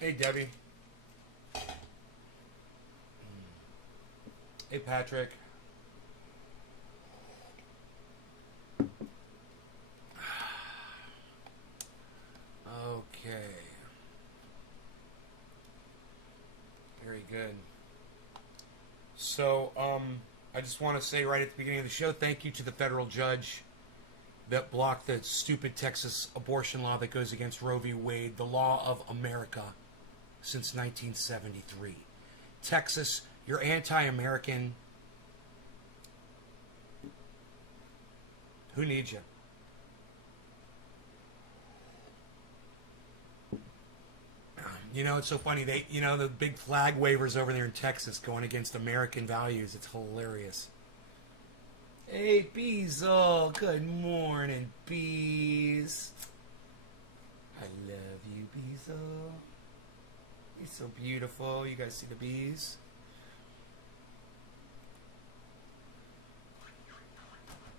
Hey, Debbie. Hey, Patrick. Okay. Very good. So, I just want to say right at the beginning of the show, thank you to the federal judge that blocked the stupid Texas abortion law that goes against Roe v. Wade, the law of America since 1973. Texas, you're anti-American. Who needs you? You know, it's so funny. The big flag wavers over there in Texas going against American values. It's hilarious. Hey, Beezle. Good morning, Bees. I love you, Beezle. You're so beautiful. You guys see the bees?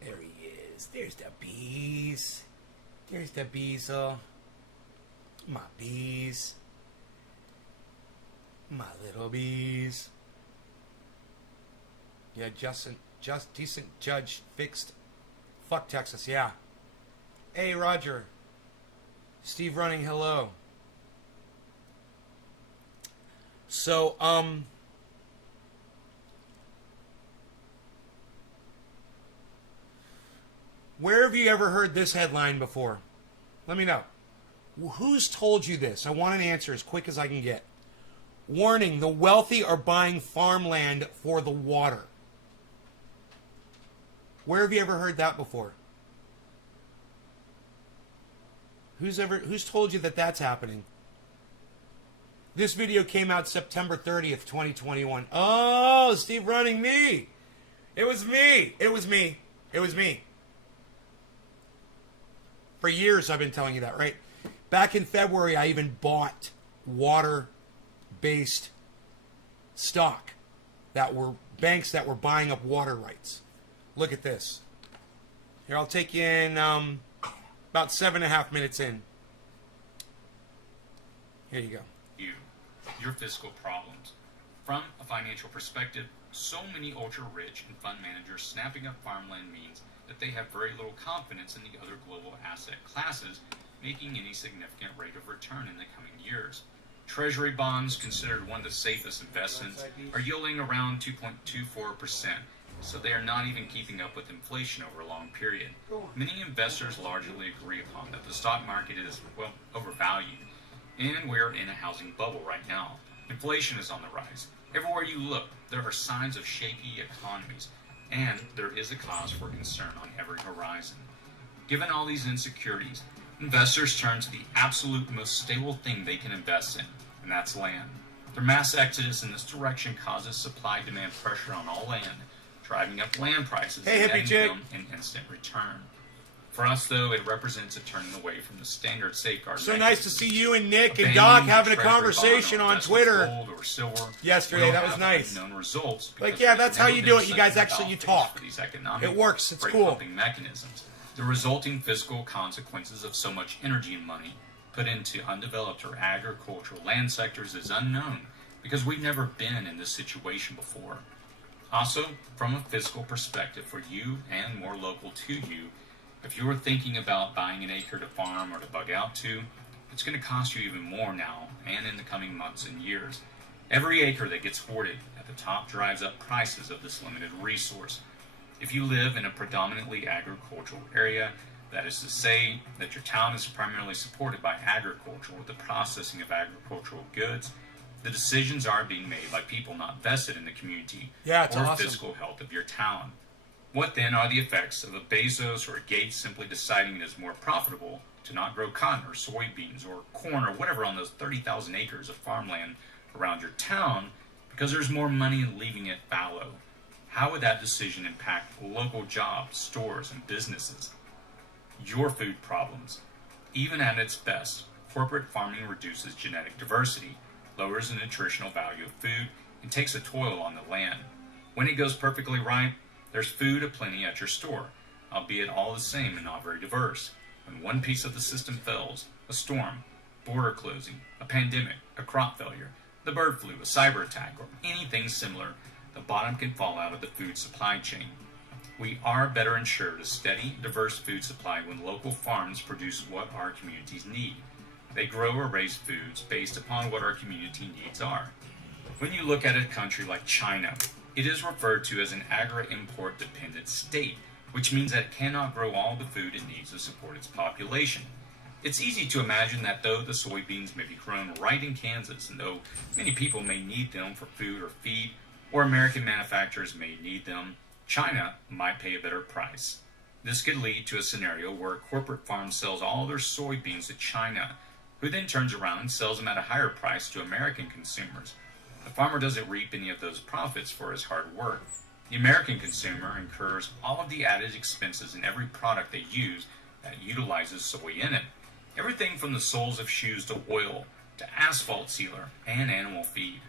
There he is. There's the bees. There's the Beezle. My bees. My little bees. Yeah, just decent judge fixed. Fuck Texas, yeah. Hey, Roger. Steve Running, hello. So, where have you ever heard this headline before? Let me know. Who's told you this? I want an answer as quick as I can get. Warning, the wealthy are buying farmland for the water. Where have you ever heard that before? Who's told you that that's happening? This video came out September 30th, 2021. Oh, Steve Running, me. It was me. It was me. It was me. For years I've been telling you that, right? Back in February, I even bought water-based stock that were banks that were buying up water rights. Look at this. Here, I'll take you in about 7.5 minutes in. Here you go. Your fiscal problems. From a financial perspective, so many ultra-rich and fund managers snapping up farmland means that they have very little confidence in the other global asset classes making any significant rate of return in the coming years. Treasury bonds, considered one of the safest investments, are yielding around 2.24%, so they are not even keeping up with inflation over a long period. Many investors largely agree upon that the stock market is, well, overvalued, and we're in a housing bubble right now. Inflation is on the rise. Everywhere you look, there are signs of shaky economies, and there is a cause for concern on every horizon. Given all these insecurities, investors turn to the absolute most stable thing they can invest in, and that's land. Their mass exodus in this direction causes supply-demand pressure on all land, driving up land prices and netting them an instant return. For us, though, it represents a turning away from the standard safeguard. So nice to see you and Nick and Doc having a conversation on Twitter gold or silver yesterday. That was nice. Known results like, yeah, that's how you do it. You guys actually talk. It works. It's cool. Mechanisms. The resulting fiscal consequences of so much energy and money put into undeveloped or agricultural land sectors is unknown because we've never been in this situation before. Also, from a fiscal perspective for you and more local to you, if you're thinking about buying an acre to farm or to bug out to, it's going to cost you even more now and in the coming months and years. Every acre that gets hoarded at the top drives up prices of this limited resource. If you live in a predominantly agricultural area, that is to say that your town is primarily supported by agriculture or the processing of agricultural goods, the decisions are being made by people not vested in the community or fiscal health of your town. What then are the effects of a Bezos or a Gates simply deciding it is more profitable to not grow cotton or soybeans or corn or whatever on those 30,000 acres of farmland around your town because there's more money in leaving it fallow? How would that decision impact local jobs, stores, and businesses? Your food problems, even at its best, corporate farming reduces genetic diversity, lowers the nutritional value of food, and takes a toll on the land. When it goes perfectly right, there's food aplenty at your store, albeit all the same and not very diverse. When one piece of the system fails, a storm, border closing, a pandemic, a crop failure, the bird flu, a cyber attack, or anything similar, the bottom can fall out of the food supply chain. We are better ensured a steady, diverse food supply when local farms produce what our communities need. They grow or raise foods based upon what our community needs are. When you look at a country like China, it is referred to as an agri-import dependent state, which means that it cannot grow all the food it needs to support its population. It's easy to imagine that though the soybeans may be grown right in Kansas, and though many people may need them for food or feed, or American manufacturers may need them, China might pay a better price. This could lead to a scenario where a corporate farm sells all their soybeans to China, who then turns around and sells them at a higher price to American consumers. The farmer doesn't reap any of those profits for his hard work. The American consumer incurs all of the added expenses in every product they use that utilizes soy in it. Everything from the soles of shoes to oil, to asphalt sealer, and animal feed.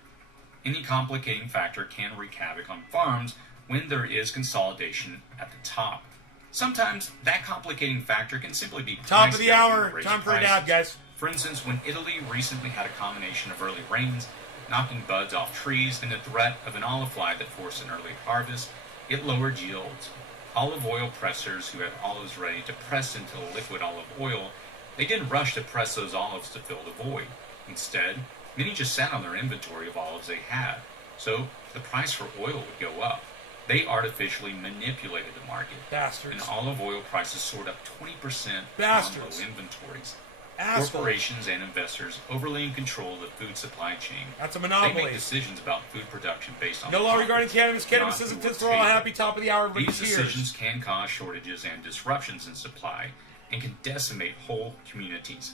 Any complicating factor can wreak havoc on farms when there is consolidation at the top. Sometimes that complicating factor can simply be Top of the hour. raised Time for a prices. dab, guys. For instance, when Italy recently had a combination of early rains, knocking buds off trees, and the threat of an olive fly that forced an early harvest, it lowered yields. Olive oil pressers who had olives ready to press into liquid olive oil, they didn't rush to press those olives to fill the void. Instead, many just sat on their inventory of olives they had, so the price for oil would go up. They artificially manipulated the market. Bastards. And olive oil prices soared up 20% Bastards. on low inventories. Assholes. Corporations and investors overly in control of the food supply chain. That's a They monopoly. make decisions about food production based on No law profit, regarding cannabis. Cannabis not isn't who this will for all. take it. Happy top of the hour. Everybody These cheers. decisions can cause shortages and disruptions in supply and can decimate whole communities.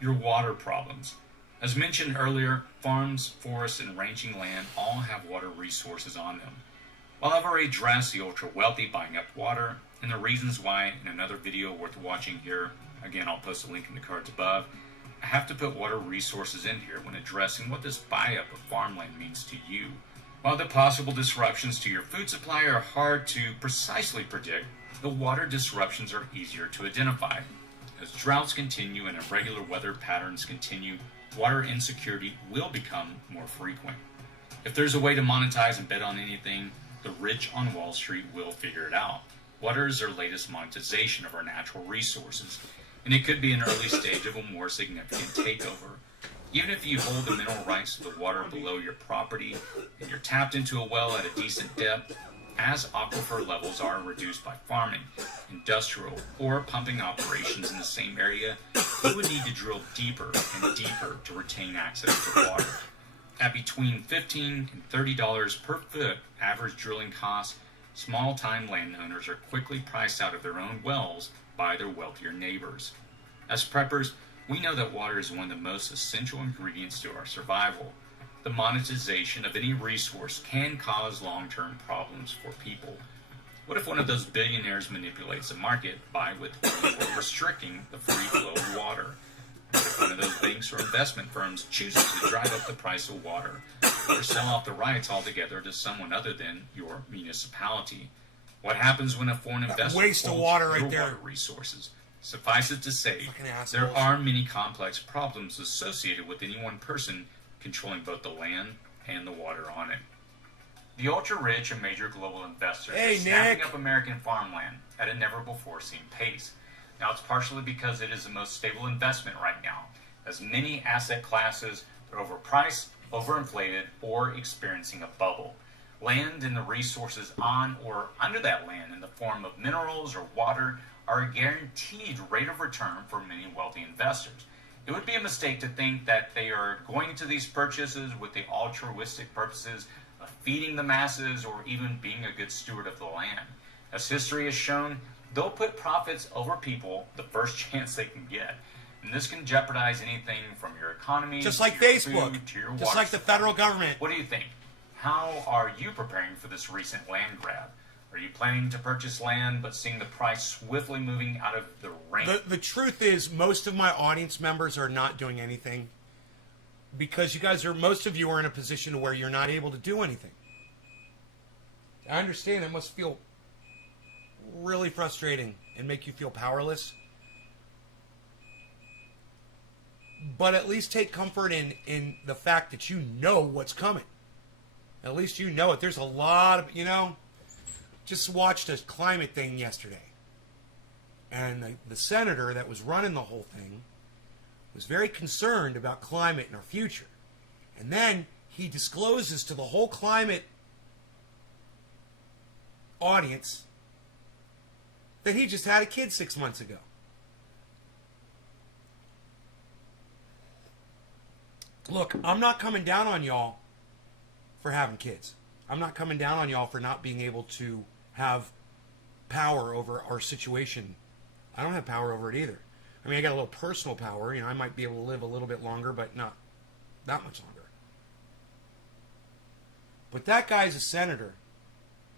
Your water problems. As mentioned earlier, farms, forests, and ranching land all have water resources on them. While I've already addressed the ultra-wealthy buying up water and the reasons why in another video worth watching here, again I'll post a link in the cards above, I have to put water resources in here when addressing what this buy-up of farmland means to you. While the possible disruptions to your food supply are hard to precisely predict, the water disruptions are easier to identify. As droughts continue and irregular weather patterns continue, water insecurity will become more frequent. If there's a way to monetize and bet on anything, the rich on Wall Street will figure it out. Water is their latest monetization of our natural resources, and it could be an early stage of a more significant takeover. Even if you hold the mineral rights to the water below your property and you're tapped into a well at a decent depth, as aquifer levels are reduced by farming, industrial, or pumping operations in the same area, you would need to drill deeper and deeper to retain access to water. At between $15 and $30 per foot average drilling costs, small-time landowners are quickly priced out of their own wells by their wealthier neighbors. As preppers, we know that water is one of the most essential ingredients to our survival. The monetization of any resource can cause long-term problems for people. What if one of those billionaires manipulates the market by withholding or restricting the free flow of water? What if one of those banks or investment firms chooses to drive up the price of water or sell off the rights altogether to someone other than your municipality? What happens when a foreign investor waste of holds water right your there. water resources? Suffice it to say, Fucking assholes. there are many complex problems associated with any one person controlling both the land and the water on it. The ultra-rich and major global investors Hey, are snapping Nick. up American farmland at a never-before-seen pace. Now, it's partially because it is the most stable investment right now, as many asset classes are overpriced, overinflated, or experiencing a bubble. Land and the resources on or under that land in the form of minerals or water are a guaranteed rate of return for many wealthy investors. It would be a mistake to think that they are going into these purchases with the altruistic purposes of feeding the masses or even being a good steward of the land. As history has shown, they'll put profits over people the first chance they can get. And this can jeopardize anything from your economy, Just to like your Facebook. food, to your Just water like the supply. federal government. What do you think? How are you preparing for this recent land grab? Are you planning to purchase land but seeing the price swiftly moving out of the range? The truth is, most of my audience members are not doing anything because most of you are in a position where you're not able to do anything. I understand it must feel really frustrating and make you feel powerless. But at least take comfort in the fact that you know what's coming. At least you know it. There's a lot of, just watched a climate thing yesterday. And the senator that was running the whole thing was very concerned about climate in our future. And then he discloses to the whole climate audience that he just had a kid 6 months ago. Look, I'm not coming down on y'all for having kids. I'm not coming down on y'all for not being able to have power over our situation. I don't have power over it either. I mean, I got a little personal power. I might be able to live a little bit longer, but not that much longer. But that guy's a senator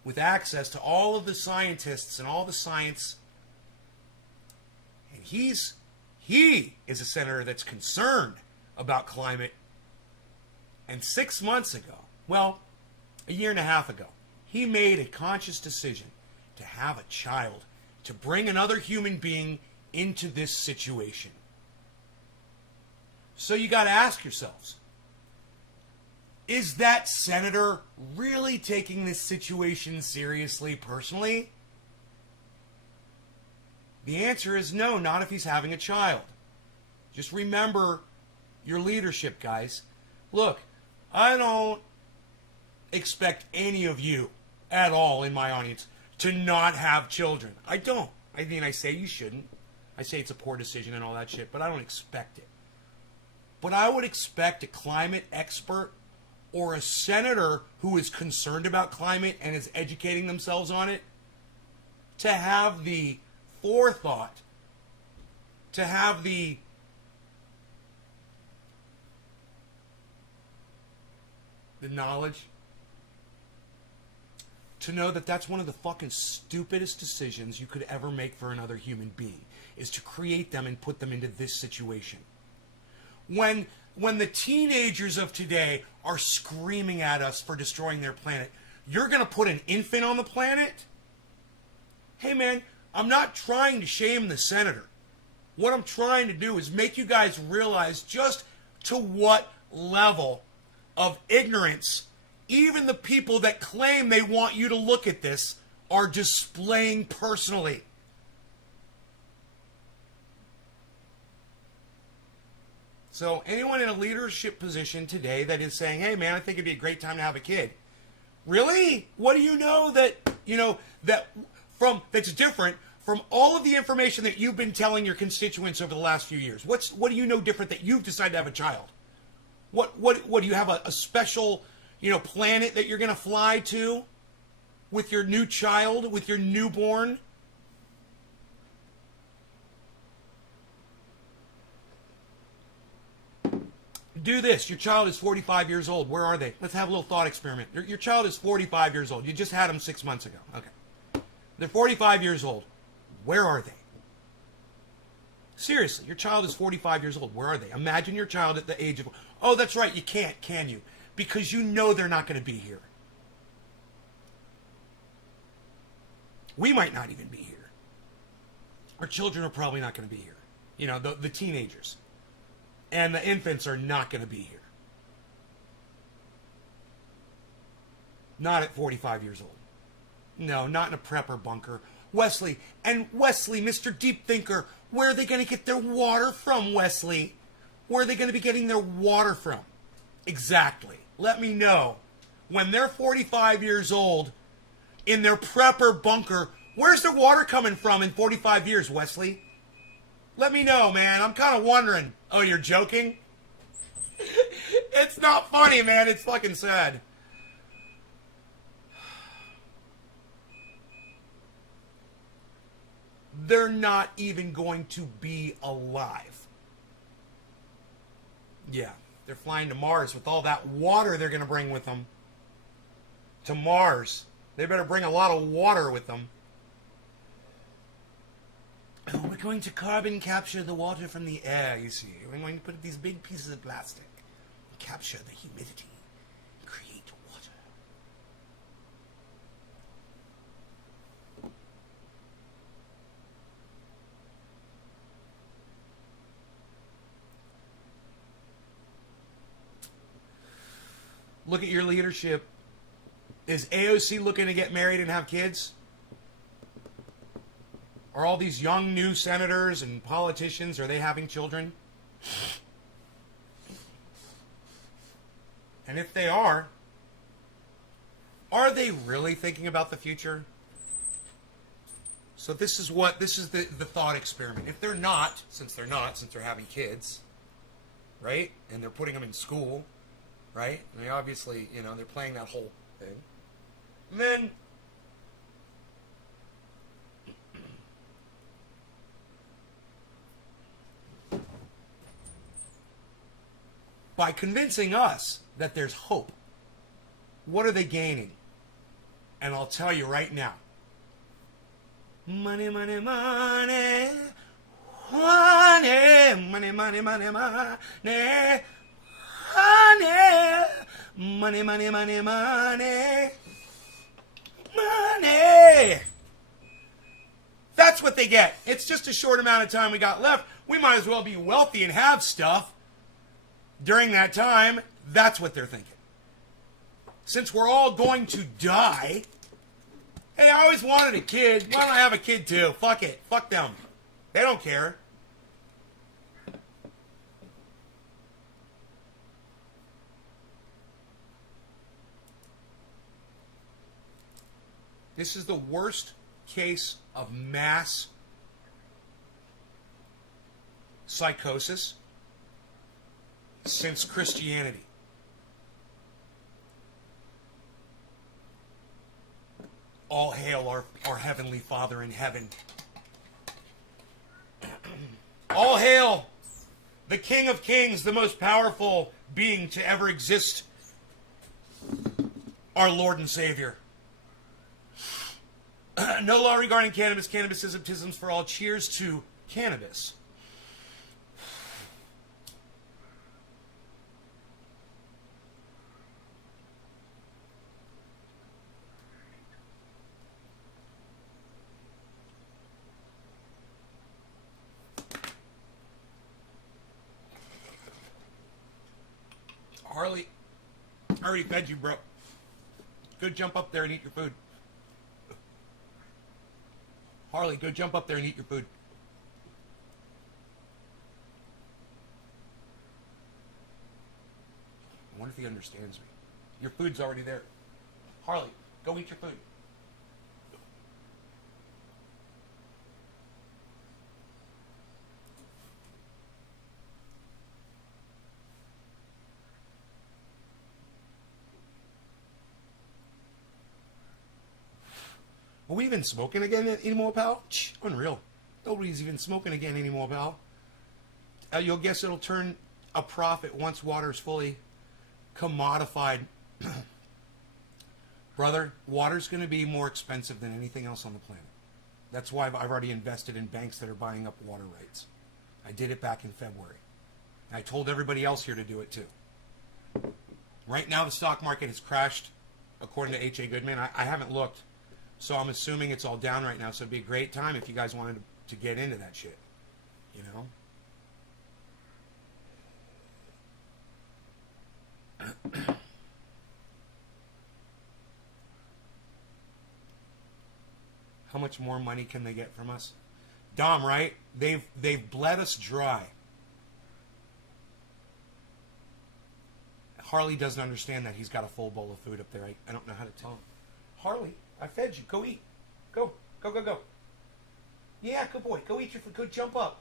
with access to all of the scientists and all the science. And he is a senator that's concerned about climate. And 6 months ago, well, a year and a half ago, he made a conscious decision to have a child, to bring another human being into this situation. So you got to ask yourselves, is that senator really taking this situation seriously personally? The answer is no, not if he's having a child. Just remember your leadership, guys. Look, I don't expect any of you at all in my audience to not have children. I don't. I mean, I say you shouldn't. I say it's a poor decision and all that shit, but I don't expect it. But I would expect a climate expert or a senator who is concerned about climate and is educating themselves on it to have the forethought, to have the knowledge to know that that's one of the fucking stupidest decisions you could ever make for another human being, is to create them and put them into this situation. When the teenagers of today are screaming at us for destroying their planet, you're going to put an infant on the planet? Hey man, I'm not trying to shame the senator. What I'm trying to do is make you guys realize just to what level of ignorance even the people that claim they want you to look at this are displaying personally. So anyone in a leadership position today that is saying, hey man, I think it'd be a great time to have a kid. Really? What do you know that's different from all of the information that you've been telling your constituents over the last few years? What do you know different that you've decided to have a child? What do you have a special, planet that you're going to fly to with your new child, with your newborn? Do this. Your child is 45 years old. Where are they? Let's have a little thought experiment. Your child is 45 years old. You just had them 6 months ago. Okay. They're 45 years old. Where are they? Seriously, your child is 45 years old. Where are they? Imagine your child at the age of... Oh, that's right. You can't, can you? Because you know they're not going to be here. We might not even be here. Our children are probably not going to be here. The teenagers. And the infants are not going to be here. Not at 45 years old. No, not in a prepper bunker. Wesley, Mr. Deep Thinker, where are they going to get their water from, Wesley? Where are they going to be getting their water from? Exactly. Let me know. When they're 45 years old, in their prepper bunker, where's their water coming from in 45 years, Wesley? Let me know, man. I'm kind of wondering. Oh, you're joking? It's not funny, man. It's fucking sad. They're not even going to be alive. Yeah, they're flying to Mars with all that water they're going to bring with them. To Mars. They better bring a lot of water with them. Oh, we're going to carbon capture the water from the air, you see. We're going to put these big pieces of plastic and capture the humidity and create water. Look at your leadership. Is AOC looking to get married and have kids? Are all these young new senators and politicians, are they having children? And if they are they really thinking about the future? So this is the thought experiment. If they're not, since they're having kids, right? And they're putting them in school, right? And they obviously, they're playing that whole thing. And then by convincing us that there's hope, what are they gaining? And I'll tell you right now. Money, money, money. Money, money, money, money, money. Money, money, money, money, money. Money. That's what they get. It's just a short amount of time we got left. We might as well be wealthy and have stuff. During that time, that's what they're thinking. Since we're all going to die, hey, I always wanted a kid. Why don't I have a kid too? Fuck it. Fuck them. They don't care. This is the worst case of mass psychosis since Christianity. All hail our Heavenly Father in heaven. All hail the King of Kings, the most powerful being to ever exist, our Lord and Savior. No law regarding cannabis. Cannabis is baptisms for all. Cheers to cannabis. Harley, I already fed you, bro. Go jump up there and eat your food. Harley, go jump up there and eat your food. I wonder if he understands me. Your food's already there. Harley, go eat your food. Are we even smoking again anymore, pal? Unreal. Nobody's even smoking again anymore, pal. You'll guess it'll turn a profit once water's fully commodified. Brother, water's going to be more expensive than anything else on the planet. That's why I've already invested in banks that are buying up water rights. I did it back in February. I told everybody else here to do it too. Right now the stock market has crashed, according to H.A. Goodman. I haven't looked. So I'm assuming it's all down right now. So it'd be a great time if you guys wanted to get into that shit. You know? How much more money can they get from us? Dom, right? They've bled us dry. Harley doesn't understand that he's got a full bowl of food up there. I don't know how to tell him. Harley, I fed you. Go eat. Go. Go, go, go. Yeah, good boy. Go eat your food. Go jump up.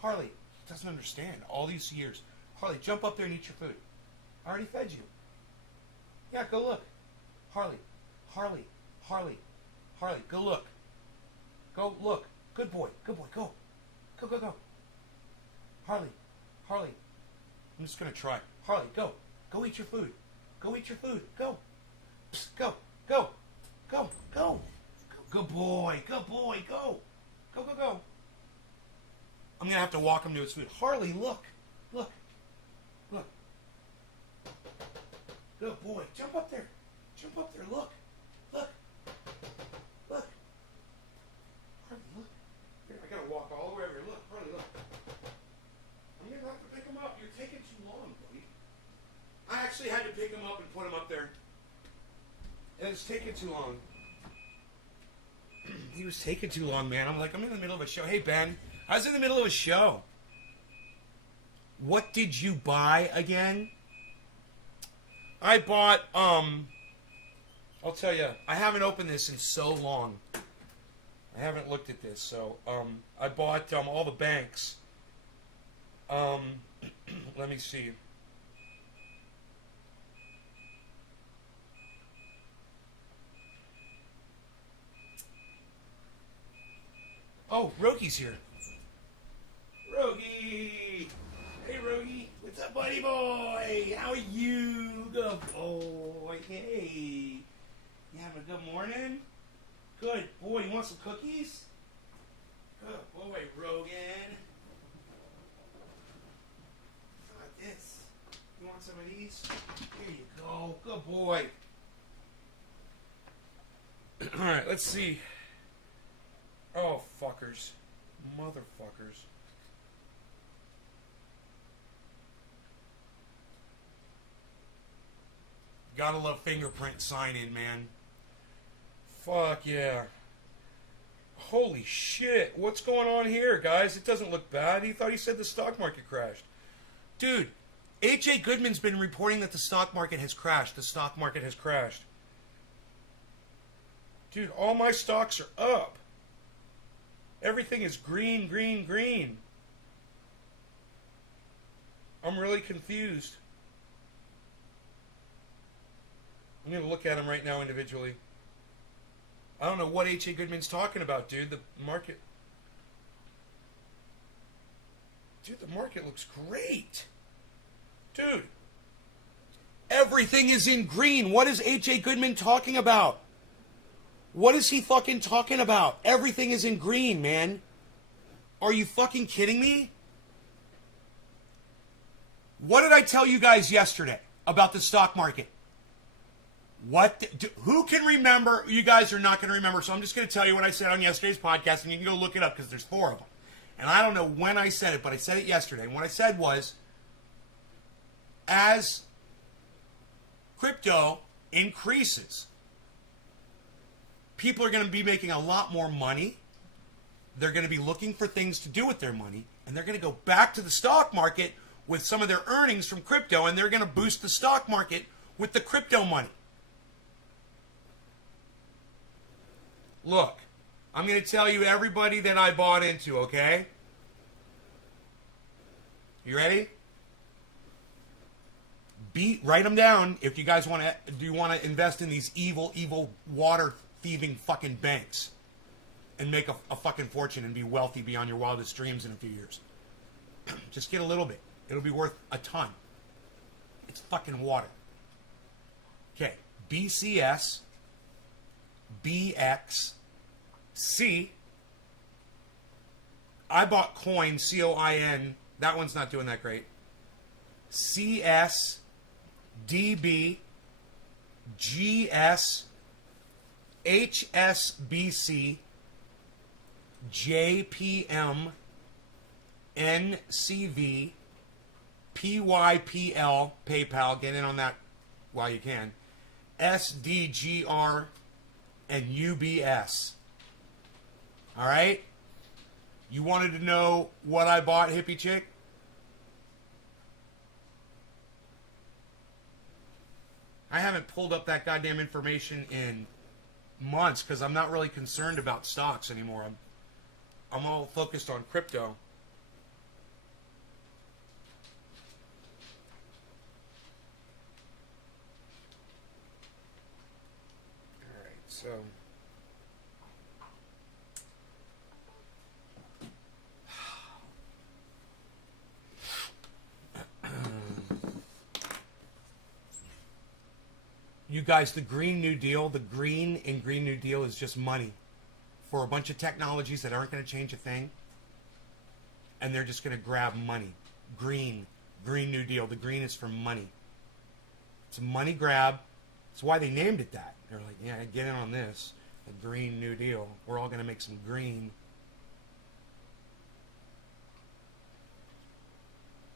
Harley, he doesn't understand all these years. Harley, jump up there and eat your food. I already fed you. Yeah, go look. Harley, Harley, Harley, Harley, go look. Go look. Good boy. Good boy. Go. Go, go, go. Harley, Harley. I'm just going to try. Harley, go. Go eat your food. Go eat your food. Go. Psst, go. Go. Go. Go. Good boy. Good boy. Go. Go, go, go. I'm going to have to walk him to his food. Harley, look. Look. Look. Good boy. Jump up there. Jump up there. Look. Look. Look. Harley, look. Here, I got to walk all the way over here. Look. Harley, look. I'm going to have to pick him up. You're taking too long, buddy. I actually had to pick him up and put him up there. And it's taking too long. He was taking too long, man. I'm like, I'm in the middle of a show. Hey, Ben, I was in the middle of a show. What did you buy again? I bought, I'll tell you, I haven't opened this in so long. I haven't looked at this. So, I bought all the banks. Let me see. Oh, Rogi's here. Rogi! Hey, Rogi. What's up, buddy boy? How are you? Good boy. Hey. You having a good morning? Good boy. You want some cookies? Good boy, Rogan. How about this? You want some of these? Here you go. Good boy. All right, let's see. Oh, fuckers. Motherfuckers. Gotta love fingerprint sign-in, man. Fuck yeah. Holy shit. What's going on here, guys? It doesn't look bad. He thought he said the stock market crashed. Dude, H.A. Goodman's been reporting that the stock market has crashed. The stock market has crashed. Dude, all my stocks are up. Everything is green, green, green. I'm really confused. I'm going to look at them right now individually. I don't know what H.A. Goodman's talking about, dude. The market... Dude, the market looks great. Dude. Everything is in green. What is H.A. Goodman talking about? What is he fucking talking about? Everything is in green, man. Are you fucking kidding me? What did I tell you guys yesterday about the stock market? Who can remember? You guys are not going to remember, so I'm just going to tell you what I said on yesterday's podcast, and you can go look it up because there's 4 of them. And I don't know when I said it, but I said it yesterday. And what I said was, as crypto increases, people are going to be making a lot more money. They're going to be looking for things to do with their money. And they're going to go back to the stock market with some of their earnings from crypto. And they're going to boost the stock market with the crypto money. Look, I'm going to tell you everybody that I bought into, okay? You ready? Write them down if you guys want to. Do you want to invest in these evil water thieving fucking banks and make a fucking fortune and be wealthy beyond your wildest dreams in a few years? Just get a little bit. It'll be worth a ton. It's fucking water. Okay. BCS, BXC. I bought Coin, COIN. That one's not doing that great. CS, DB, GS, HSBC, JPM, NCV, PYPL, PayPal, get in on that while you can, SDGR, and UBS. All right? You wanted to know what I bought, hippie chick? I haven't pulled up that goddamn information in months because I'm not really concerned about stocks anymore. I'm all focused on crypto. All right, so you You guys, the Green New Deal, the green in Green New Deal is just money for a bunch of technologies that aren't going to change a thing. And they're just going to grab money. Green New Deal. The green is for money. It's a money grab. That's why they named it that. They're like, yeah, get in on this. The Green New Deal. We're all going to make some green.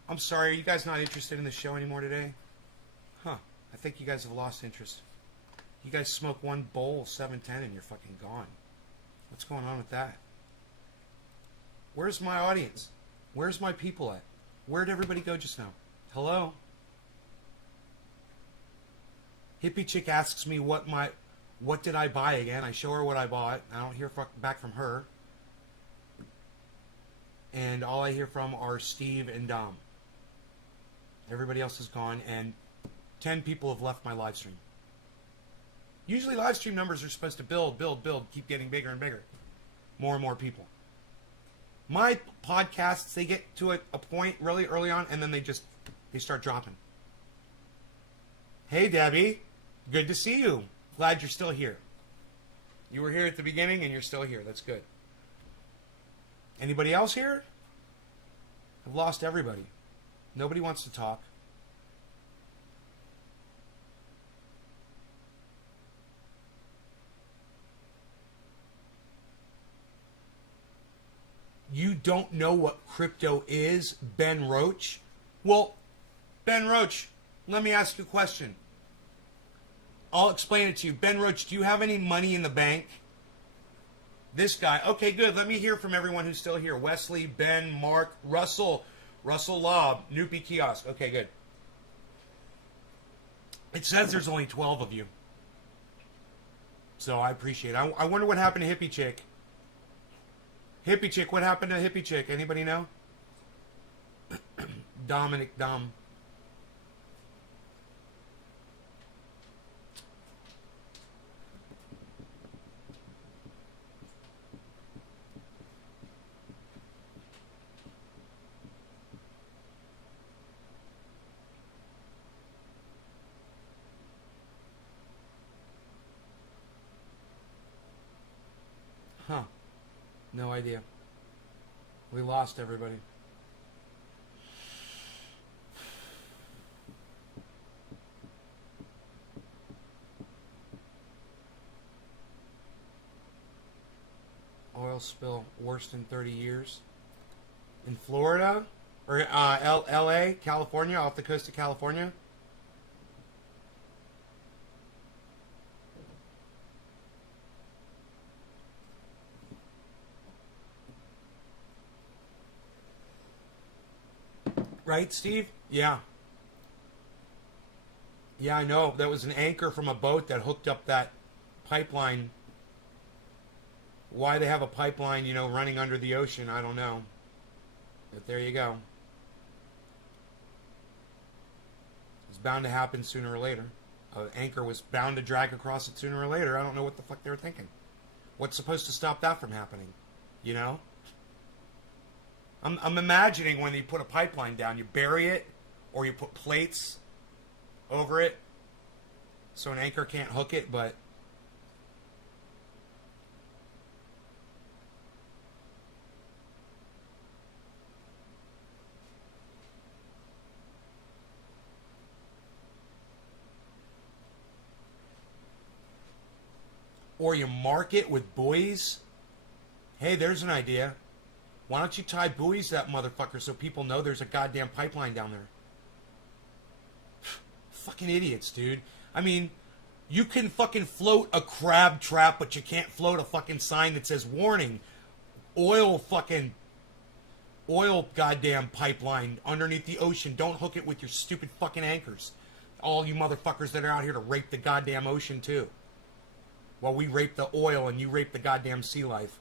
I'm sorry, are you guys not interested in the show anymore today? Huh. I think you guys have lost interest. You guys smoke one bowl, 710, and you're fucking gone. What's going on with that? Where's my audience? Where's my people at? Where'd everybody go just now? Hello? Hippie Chick asks me what did I buy again. I show her what I bought. I don't hear back from her. And all I hear from are Steve and Dom. Everybody else is gone, and 10 people have left my live stream. Usually live stream numbers are supposed to build, keep getting bigger and bigger. More and more people. My podcasts, they get to a point really early on, and then they start dropping. Hey, Debbie. Good to see you. Glad you're still here. You were here at the beginning, and you're still here. That's good. Anybody else here? I've lost everybody. Nobody wants to talk. You don't know what crypto is, Ben Roach? Well, Ben Roach, let me ask you a question. I'll explain it to you. Ben Roach, do you have any money in the bank? This guy. Okay, good. Let me hear from everyone who's still here. Wesley, Ben, Mark, Russell Lobb, Noopy Kiosk. Okay, good. It says there's only 12 of you. So I appreciate it. I wonder what happened to Hippie Chick. Hippie Chick, what happened to Hippie Chick? Anybody know? Dominic Dom. Huh. No idea. We lost everybody. Oil spill worst in 30 years. In Florida? Or L.A., California, off the coast of California? Right, Steve? Yeah. Yeah, I know. That was an anchor from a boat that hooked up that pipeline. Why they have a pipeline, running under the ocean, I don't know. But there you go. It's bound to happen sooner or later. An anchor was bound to drag across it sooner or later. I don't know what the fuck they were thinking. What's supposed to stop that from happening? I'm imagining when you put a pipeline down, you bury it, or you put plates over it, so an anchor can't hook it, but or you mark it with buoys. Hey, there's an idea. Why don't you tie buoys to that motherfucker so people know there's a goddamn pipeline down there? Fucking idiots, dude. I mean, you can fucking float a crab trap, but you can't float a fucking sign that says warning. Oil goddamn pipeline underneath the ocean. Don't hook it with your stupid fucking anchors. All you motherfuckers that are out here to rape the goddamn ocean too. While we rape the oil and you rape the goddamn sea life.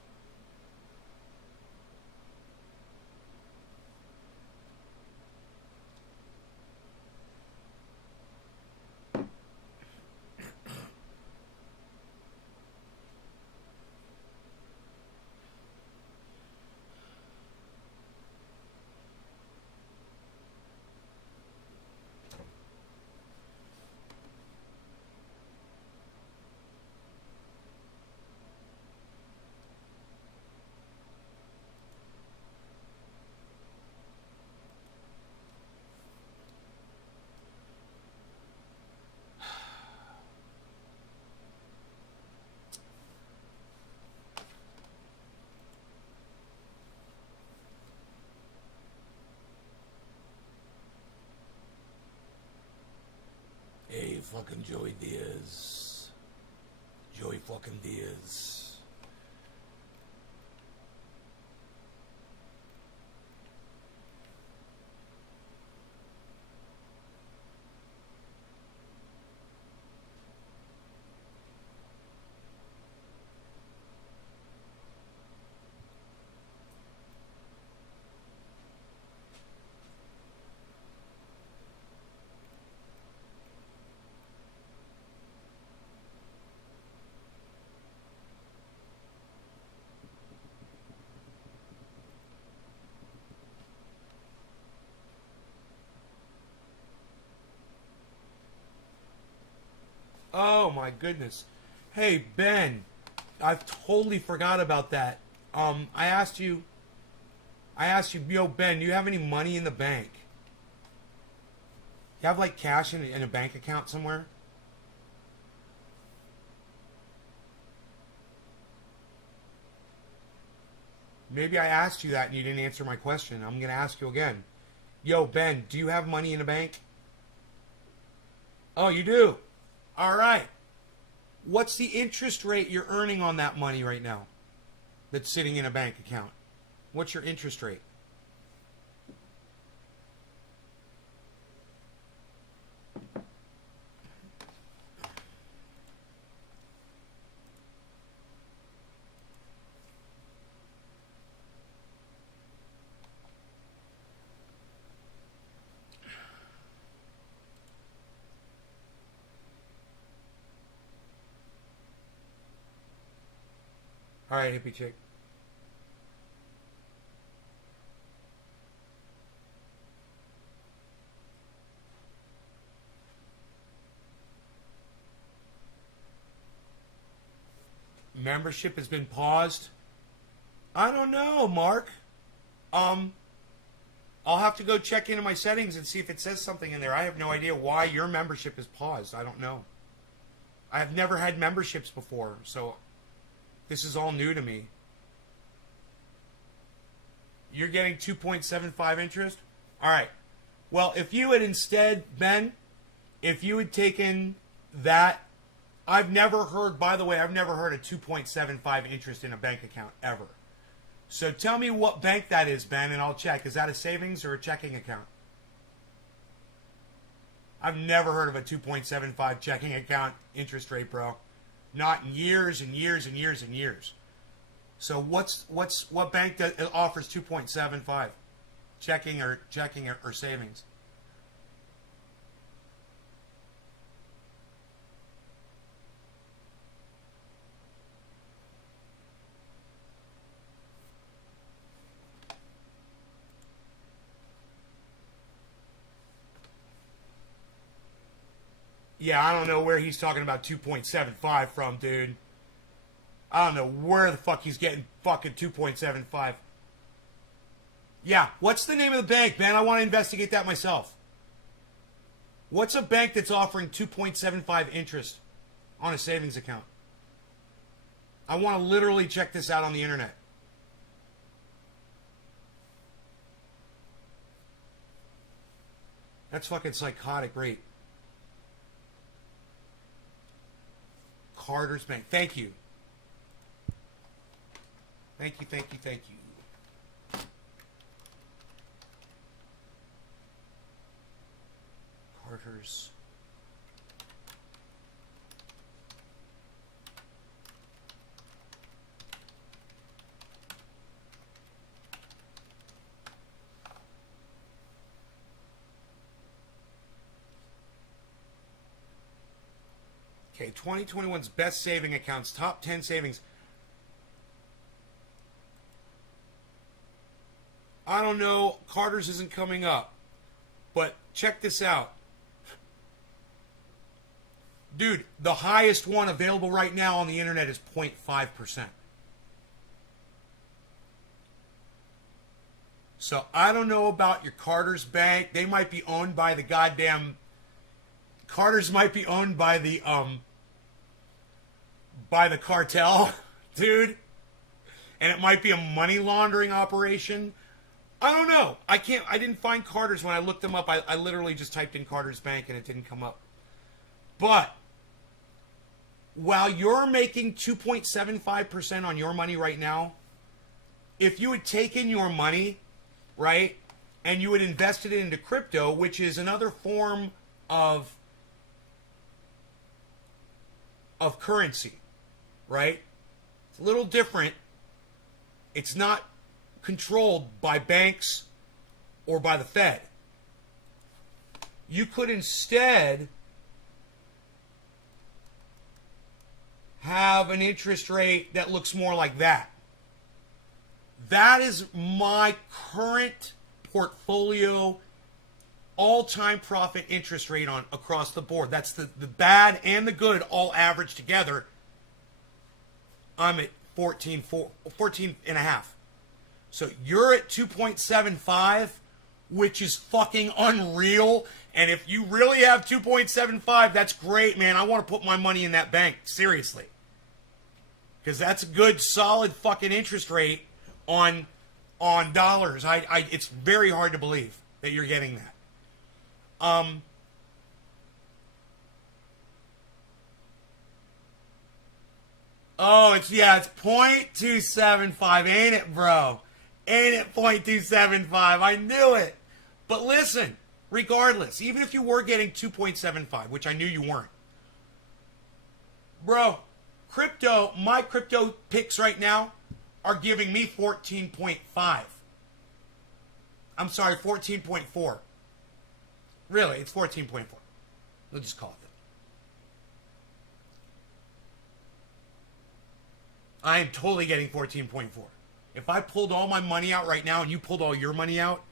fucking Joey Diaz. Joey fucking Diaz. Oh my goodness. Hey Ben, I've totally forgot about that. I asked you, yo Ben, do you have any money in the bank? You have like cash in a bank account somewhere? Maybe I asked you that and you didn't answer my question. I'm gonna ask you again. Yo Ben, do you have money in a bank? Oh, you do? All right. What's the interest rate you're earning on that money right now that's sitting in a bank account? What's your interest rate? All right, hippie chick. Membership has been paused. I don't know, Mark. Um, I'll have to go check into my settings and see if it says something in there. I have no idea why your membership is paused. I don't know. I have never had memberships before, so this is all new to me. You're getting 2.75 interest? All right. Well, if you had instead, Ben, if you had taken that, I've never heard, by the way, I've never heard of 2.75 interest in a bank account ever. So tell me what bank that is, Ben, and I'll check. Is that a savings or a checking account? I've never heard of a 2.75 checking account interest rate, bro. Not in years and years and years and years. So what bank that offers 2.75 checking or savings? Yeah, I don't know where he's talking about 2.75 from, dude. I don't know where the fuck he's getting fucking 2.75. Yeah, what's the name of the bank, man? I want to investigate that myself. What's a bank that's offering 2.75 interest on a savings account? I want to literally check this out on the internet. That's fucking psychotic rate. Carter's Bank. Thank you. Thank you, thank you, thank you. Carter's. Okay, 2021's best saving accounts, top 10 savings. I don't know, Carter's isn't coming up, but check this out. Dude, the highest one available right now on the internet is 0.5%. So I don't know about your Carter's Bank. They might be owned by the goddamn... Carter's might be owned by the cartel, dude. And it might be a money laundering operation. I don't know. I didn't find Carter's when I looked them up. I literally just typed in Carter's Bank and it didn't come up. But while you're making 2.75% on your money right now, if you had taken your money, right, and you had invested it into crypto, which is another form of currency, right? It's a little different. It's not controlled by banks or by the Fed. You could instead have an interest rate that looks more like that. That is my current portfolio all-time profit interest rate on across the board. That's the bad and the good all averaged together. I'm at 14 and a half. So you're at 2.75, which is fucking unreal. And if you really have 2.75, that's great, man. I want to put my money in that bank. Seriously. Because that's a good, solid fucking interest rate on dollars. It's very hard to believe that you're getting that. It's 0.275, ain't it, bro? Ain't it 0.275? I knew it. But listen, regardless, even if you were getting 2.75, which I knew you weren't, bro, my crypto picks right now are giving me 14.5. I'm sorry, 14.4. Really, it's 14.4. We'll just call it that. I am totally getting 14.4. If I pulled all my money out right now and you pulled all your money out,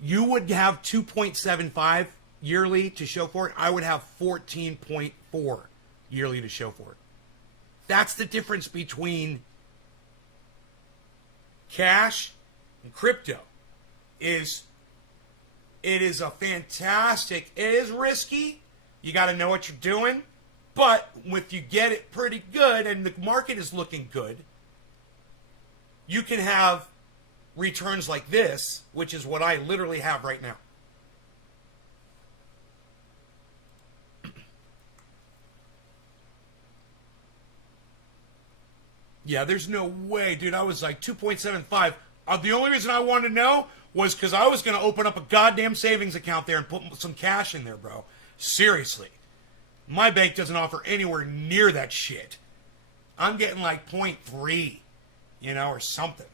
you would have 2.75 yearly to show for it. I would have 14.4 yearly to show for it. That's the difference between cash and crypto. It is a fantastic, it is risky. You got to know what you're doing. But if you get it pretty good and the market is looking good, you can have returns like this, which is what I literally have right now. Yeah, there's no way, dude. I was like 2.75. The only reason I wanted to know was because I was going to open up a goddamn savings account there and put some cash in there, bro. Seriously. My bank doesn't offer anywhere near that shit. I'm getting like 0.3, or something.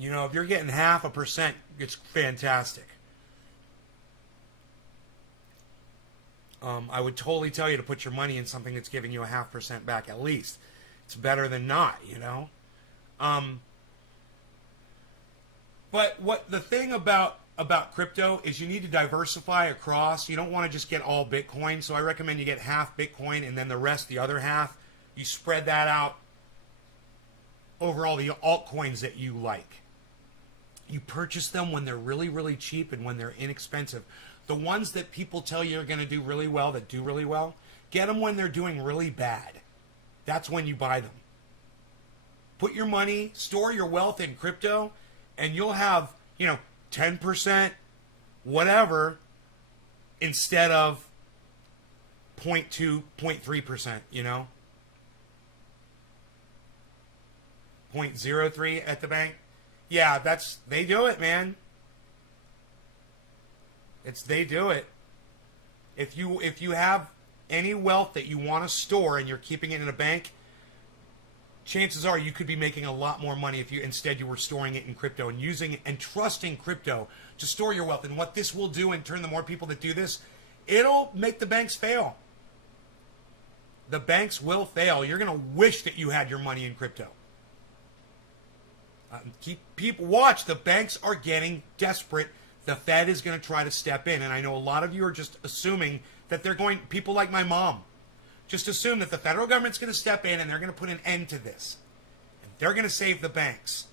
If you're getting 0.5%, it's fantastic. I would totally tell you to put your money in something that's giving you 0.5% back at least. It's better than not, But what the thing about crypto is you need to diversify across. You don't want to just get all Bitcoin. So I recommend you get half Bitcoin and then the other half, you spread that out over all the altcoins that you like. You purchase them when they're really, really cheap and when they're inexpensive. The ones that people tell you are going to do really well, that do really well, get them when they're doing really bad. That's when you buy them. Put your money, store your wealth in crypto, and you'll have, 10%, whatever, instead of 0.2, 0.3%, 0.03 at the bank. Yeah, they do it, man. They do it. If you have any wealth that you want to store and you're keeping it in a bank, chances are you could be making a lot more money if you were storing it in crypto and using it and trusting crypto to store your wealth. And what this will do in turn, the more people that do this, it'll make the banks fail. The banks will fail. You're going to wish that you had your money in crypto. Watch. The banks are getting desperate. The Fed is going to try to step in. And I know a lot of you are just assuming that people like my mom, just assume that the federal government's going to step in and they're going to put an end to this. And they're going to save the banks.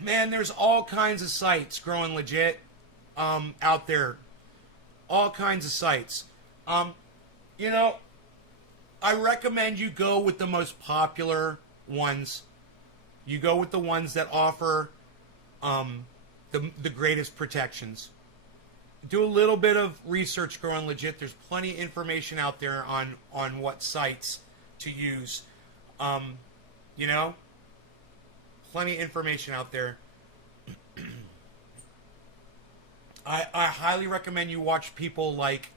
Man, there's all kinds of sites growing legit out there. All kinds of sites. I recommend you go with the most popular ones. You go with the ones that offer the greatest protections. Do a little bit of research, Growing Legit. There's plenty of information out there on what sites to use. You know, plenty of information out there. I highly recommend you watch people like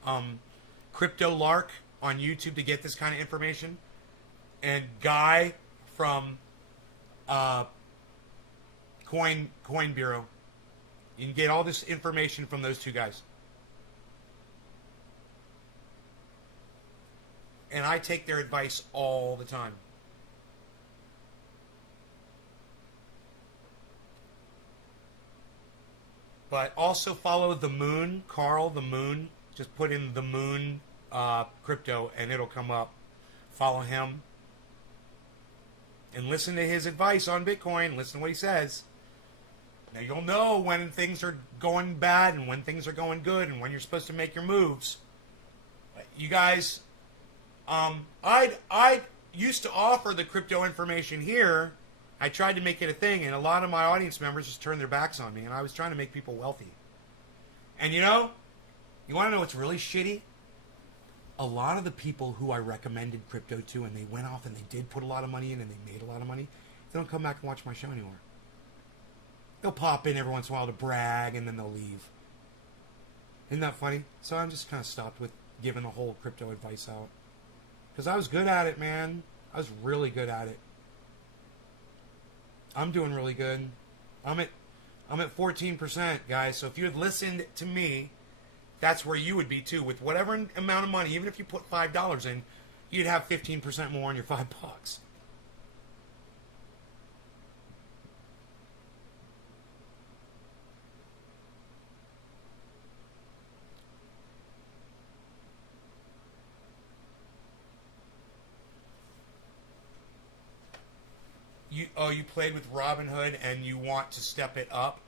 Crypto Lark on YouTube to get this kind of information, and Guy from Coin Bureau. You can get all this information from those two guys. And I take their advice all the time. But also follow The Moon, Carl The Moon. Just put in The Moon crypto and it'll come up. Follow him. And listen to his advice on Bitcoin. Listen to what he says. Now you'll know when things are going bad and when things are going good and when you're supposed to make your moves. You guys, I used to offer the crypto information here. I tried to make it a thing, and a lot of my audience members just turned their backs on me, and I was trying to make people wealthy. And you know, you want to know what's really shitty? A lot of the people who I recommended crypto to, and they went off and they did put a lot of money in and they made a lot of money, they don't come back and watch my show anymore. They'll pop in every once in a while to brag, and then they'll leave. Isn't that funny? So I'm just kind of stopped with giving the whole crypto advice out. Because I was good at it, man. I was really good at it. I'm doing really good. I'm at 14%, guys. So if you had listened to me, that's where you would be too. With whatever amount of money, even if you put $5 in, you'd have 15% more on your $5. You played with Robinhood and you want to step it up?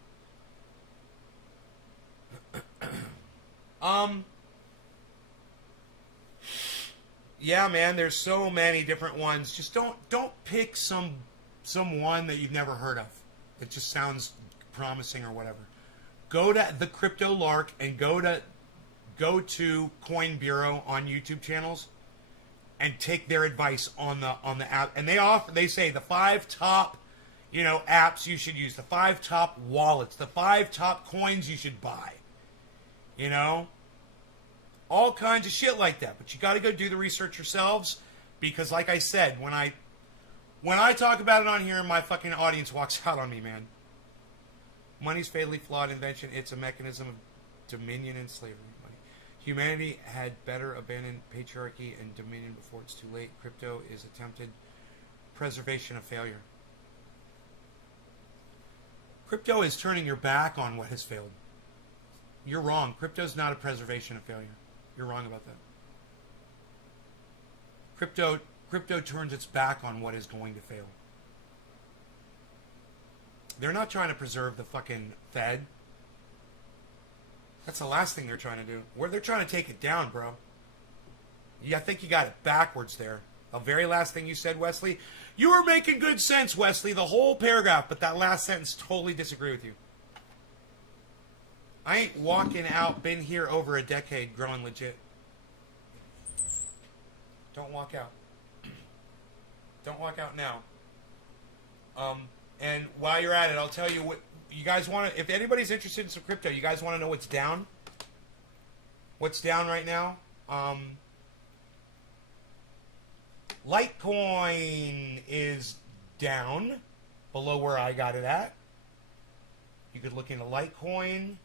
Yeah, man, there's so many different ones. Just don't pick some one that you've never heard of. It just sounds promising or whatever. Go to the Crypto Lark and go to Coin Bureau on YouTube channels and take their advice on the app. And they say the 5 top, apps you should use, the 5 top wallets, the 5 top coins you should buy. All kinds of shit like that. But you got to go do the research yourselves, because like I said, when I talk about it on here, my fucking audience walks out on me, man. Money's fatally flawed invention. It's a mechanism of dominion and slavery. Humanity had better abandon patriarchy and dominion before it's too late. Crypto is attempted preservation of failure. Crypto is turning your back on what has failed. You're wrong. Crypto's not a preservation of failure. You're wrong about that. Crypto turns its back on what is going to fail. They're not trying to preserve the fucking Fed. That's the last thing they're trying to do. They're trying to take it down, bro. I think you got it backwards there. The very last thing you said, Wesley. You were making good sense, Wesley, the whole paragraph, but that last sentence, totally disagree with you. I ain't walking out, been here over a decade, growing legit. Don't walk out. Don't walk out now. And while you're at it, I'll tell you what you guys want to. If anybody's interested in some crypto, you guys want to know what's down? What's down right now? Litecoin is down below where I got it at. You could look into Litecoin.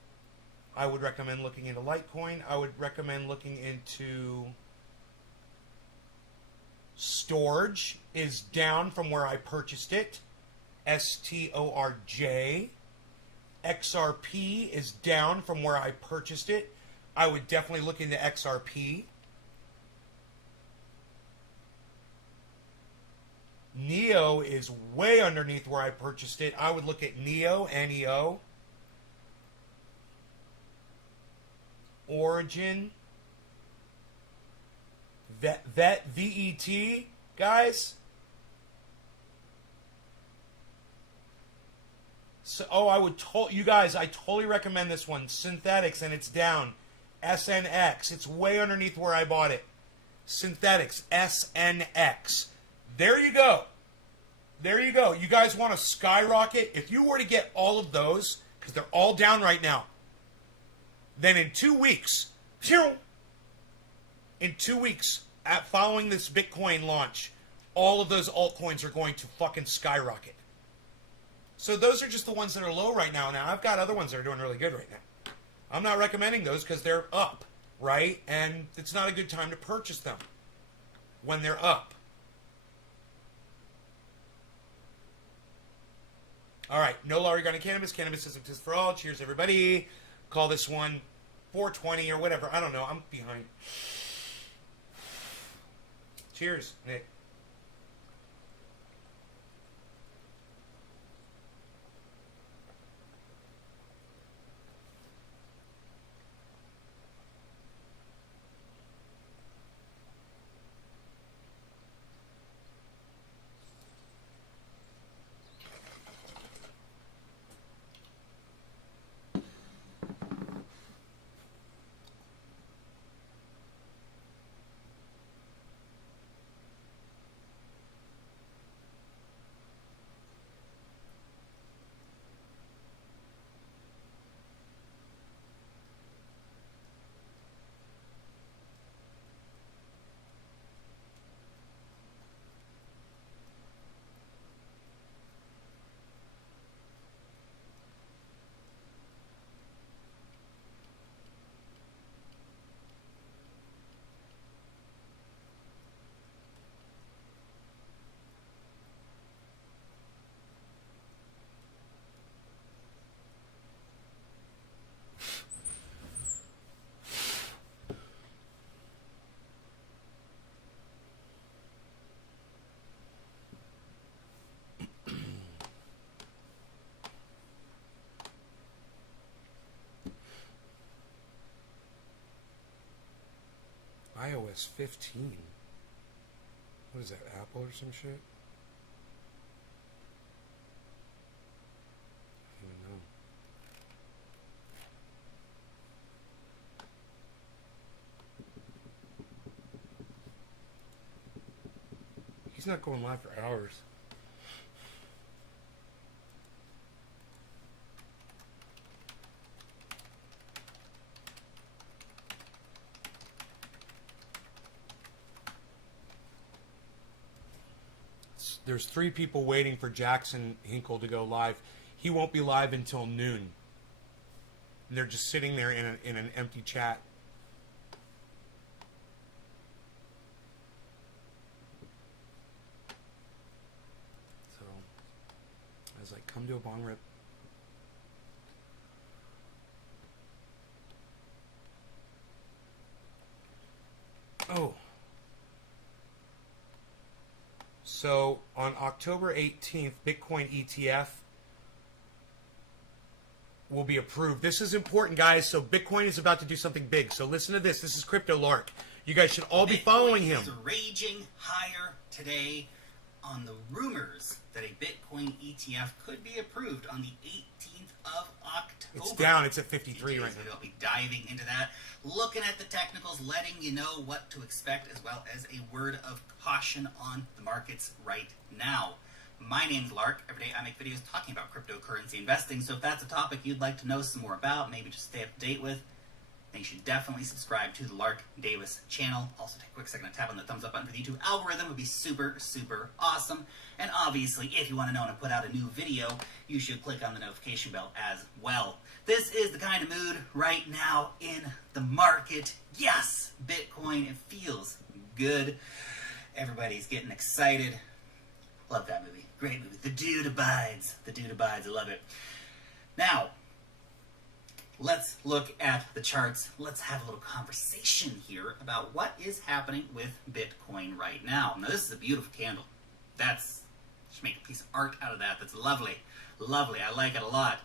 I would recommend looking into Litecoin. I would recommend looking into Storj. Is down from where I purchased it. STORJ. XRP is down from where I purchased it. I would definitely look into XRP. NEO is way underneath where I purchased it. I would look at NEO, NEO. Origin. Vet VET, guys. So, I would you guys, I totally recommend this one. Synthetics, and it's down. SNX. It's way underneath where I bought it. Synthetics, SNX. There you go. There you go. You guys want to skyrocket? If you were to get all of those, because they're all down right now, then in 2 weeks, following this Bitcoin launch, all of those altcoins are going to fucking skyrocket. So those are just the ones that are low right now. Now, I've got other ones that are doing really good right now. I'm not recommending those because they're up, right? And it's not a good time to purchase them when they're up. All right, no law regarding cannabis. Cannabis is exist for all. Cheers, everybody. Call this one 420 or whatever. I don't know. I'm behind. Cheers, Nick. iOS 15. What is that, Apple or some shit? I don't even know. He's not going live for hours. There's 3 people waiting for Jackson Hinkle to go live. He won't be live until noon. And they're just sitting there in an empty chat. So, I was like, come to a bong rip. Oh. So on October 18th, Bitcoin ETF will be approved. This is important, guys. So Bitcoin is about to do something big. So listen to this. This is Crypto Lark. You guys should all be following him. Bitcoin is raging higher today on the rumors that a Bitcoin ETF could be approved on the 18th of October. It's down. It's at 53 right now. We'll be diving into that, looking at the technicals, letting you know what to expect, as well as a word of caution on the markets right now. My name's Lark. Every day I make videos talking about cryptocurrency investing, so if that's a topic you'd like to know some more about, maybe just stay up to date with, then you should definitely subscribe to the Lark Davis channel. Also take a quick second to tap on the thumbs up button for the YouTube algorithm. It would be super, super awesome. And obviously, if you want to know when I put out a new video, you should click on the notification bell as well. This is the kind of mood right now in the market. Yes, Bitcoin, it feels good. Everybody's getting excited. Love that movie. Great movie. The Dude Abides. The Dude Abides. I love it. Now, let's look at the charts. Let's have a little conversation here about what is happening with Bitcoin right now. Now, this is a beautiful candle. Just make a piece of art out of that. That's lovely. Lovely. I like it a lot.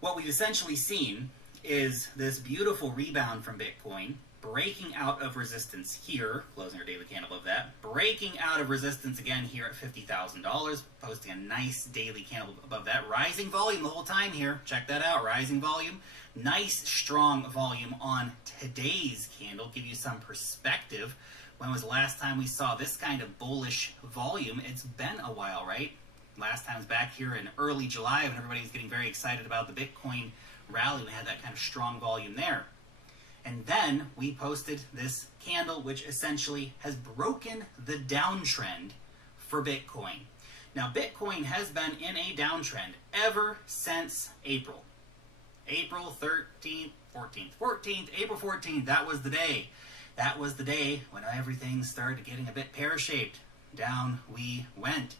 What we've essentially seen is this beautiful rebound from Bitcoin breaking out of resistance here, closing our daily candle above that, breaking out of resistance again here at $50,000, posting a nice daily candle above that, rising volume the whole time here, check that out, rising volume, nice strong volume on today's candle, give you some perspective. When was the last time we saw this kind of bullish volume? It's been a while, right? Last time was back here in early July when everybody was getting very excited about the Bitcoin rally. We had that kind of strong volume there. And then we posted this candle, which essentially has broken the downtrend for Bitcoin. Now, Bitcoin has been in a downtrend ever since April. April 13th, 14th, April 14th, that was the day. That was the day when everything started getting a bit pear-shaped. Down we went.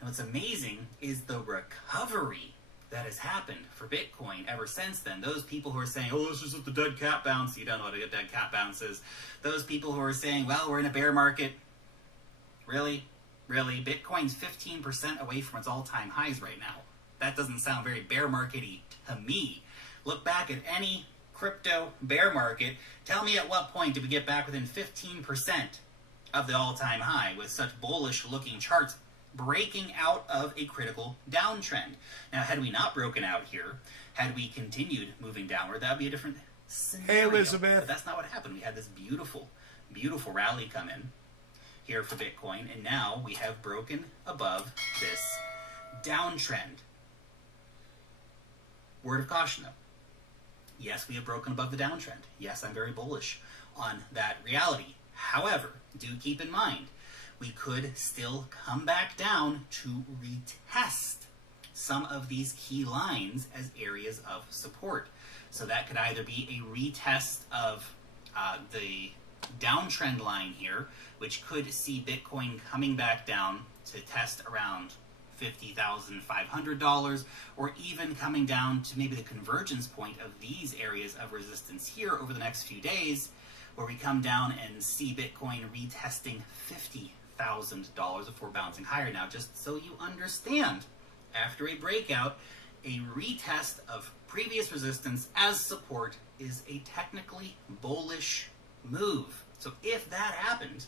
And what's amazing is the recovery that has happened for Bitcoin ever since then. Those people who are saying, oh, this is just the dead cat bounce. You don't know what a dead cat bounce is. Those people who are saying, well, we're in a bear market. Really? Really? Bitcoin's 15% away from its all-time highs right now. That doesn't sound very bear market-y to me. Look back at any crypto bear market. Tell me at what point did we get back within 15% of the all-time high with such bullish-looking charts breaking out of a critical downtrend. Now, had we not broken out here, had we continued moving downward, that would be a different scenario. Hey, Elizabeth. But that's not what happened. We had this beautiful, beautiful rally come in here for Bitcoin, and now we have broken above this downtrend. Word of caution, though. Yes, we have broken above the downtrend. Yes, I'm very bullish on that reality. However, do keep in mind, we could still come back down to retest some of these key lines as areas of support. So that could either be a retest of the downtrend line here, which could see Bitcoin coming back down to test around $50,500, or even coming down to maybe the convergence point of these areas of resistance here over the next few days, where we come down and see Bitcoin retesting $50,000 before bouncing higher. Now, just so you understand, after a breakout, a retest of previous resistance as support is a technically bullish move. So if that happened,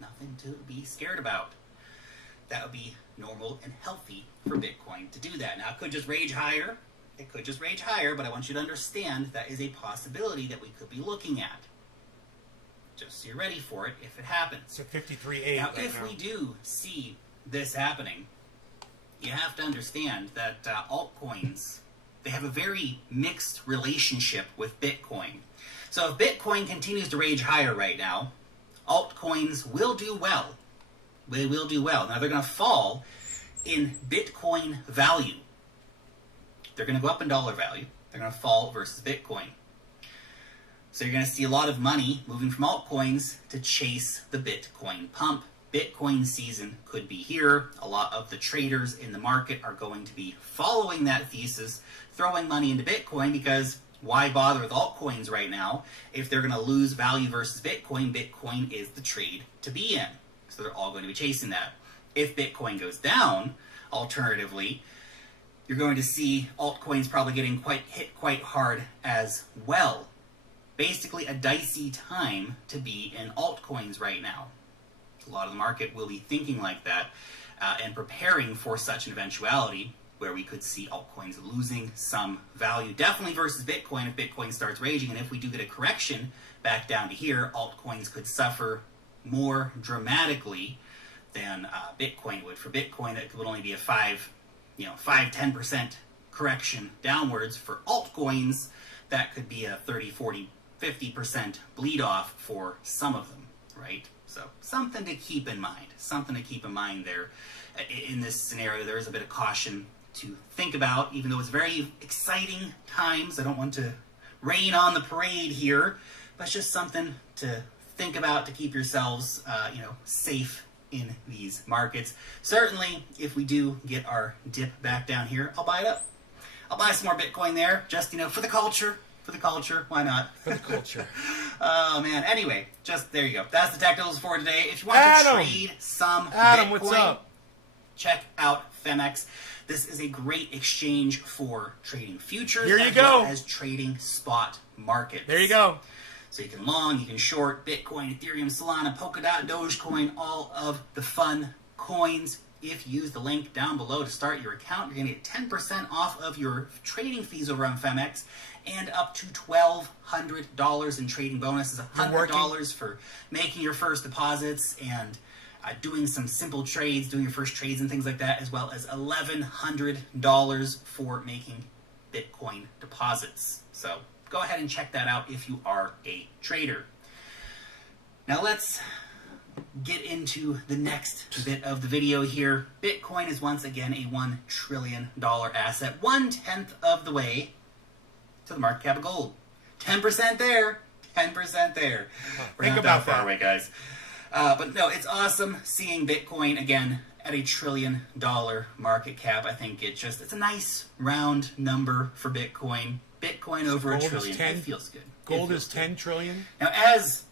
nothing to be scared about. That would be normal and healthy for Bitcoin to do that. Now, it could just rage higher. It could just rage higher, but I want you to understand that is a possibility that we could be looking at. Just so you're ready for it if it happens. So 53.8 Now, right if now. we do see this happening, you have to understand that altcoins, they have a very mixed relationship with Bitcoin. So if Bitcoin continues to rage higher right now, altcoins will do well. They will do well. Now, they're going to fall in Bitcoin value. They're going to go up in dollar value. They're going to fall versus Bitcoin. So you're going to see a lot of money moving from altcoins to chase the Bitcoin pump. Bitcoin season could be here. A lot of the traders in the market are going to be following that thesis, throwing money into Bitcoin, because why bother with altcoins right now if they're going to lose value versus Bitcoin? Bitcoin is the trade to be in. So they're all going to be chasing that. If Bitcoin goes down, alternatively, you're going to see altcoins probably getting hit quite hard as well. Basically a dicey time to be in altcoins right now. A lot of the market will be thinking like that and preparing for such an eventuality where we could see altcoins losing some value. Definitely versus Bitcoin if Bitcoin starts raging, and if we do get a correction back down to here, altcoins could suffer more dramatically than Bitcoin would. For Bitcoin, that would only be a 5-10% correction downwards. For altcoins, that could be a 30, 40, 50% bleed off for some of them, right? So something to keep in mind. Something to keep in mind there. In this scenario, there is a bit of caution to think about, even though it's very exciting times. I don't want to rain on the parade here, but it's just something to think about to keep yourselves, safe in these markets. Certainly, if we do get our dip back down here, I'll buy it up. I'll buy some more Bitcoin there, just, for the culture. For the culture, why not? For the culture. Oh, man. Anyway, just there you go. That's the technicals for today. If you want Adam! to trade some Adam, Bitcoin, what's up? check out Femex. This is a great exchange for trading futures Here you as well go. as trading spot markets. There you go. So you can long, you can short Bitcoin, Ethereum, Solana, Polkadot, Dogecoin, all of the fun coins. If you use the link down below to start your account, you're going to get 10% off of your trading fees over on FEMX and up to $1,200 in trading bonuses, $100 for making your first deposits and doing some simple trades, doing your first trades and things like that, as well as $1,100 for making Bitcoin deposits. So go ahead and check that out if you are a trader. Now let's get into the next bit of the video here. Bitcoin is once again a $1 trillion asset, 1/10 of the way to the market cap of gold. 10% there, 10% there. We're Think not about that far that. away, guys. But no, it's awesome seeing Bitcoin again at a $1 trillion market cap. I think it's a nice round number for Bitcoin. Bitcoin over Gold $1 is trillion. 10. It feels good. Gold It is feels good. 10 trillion. Now, as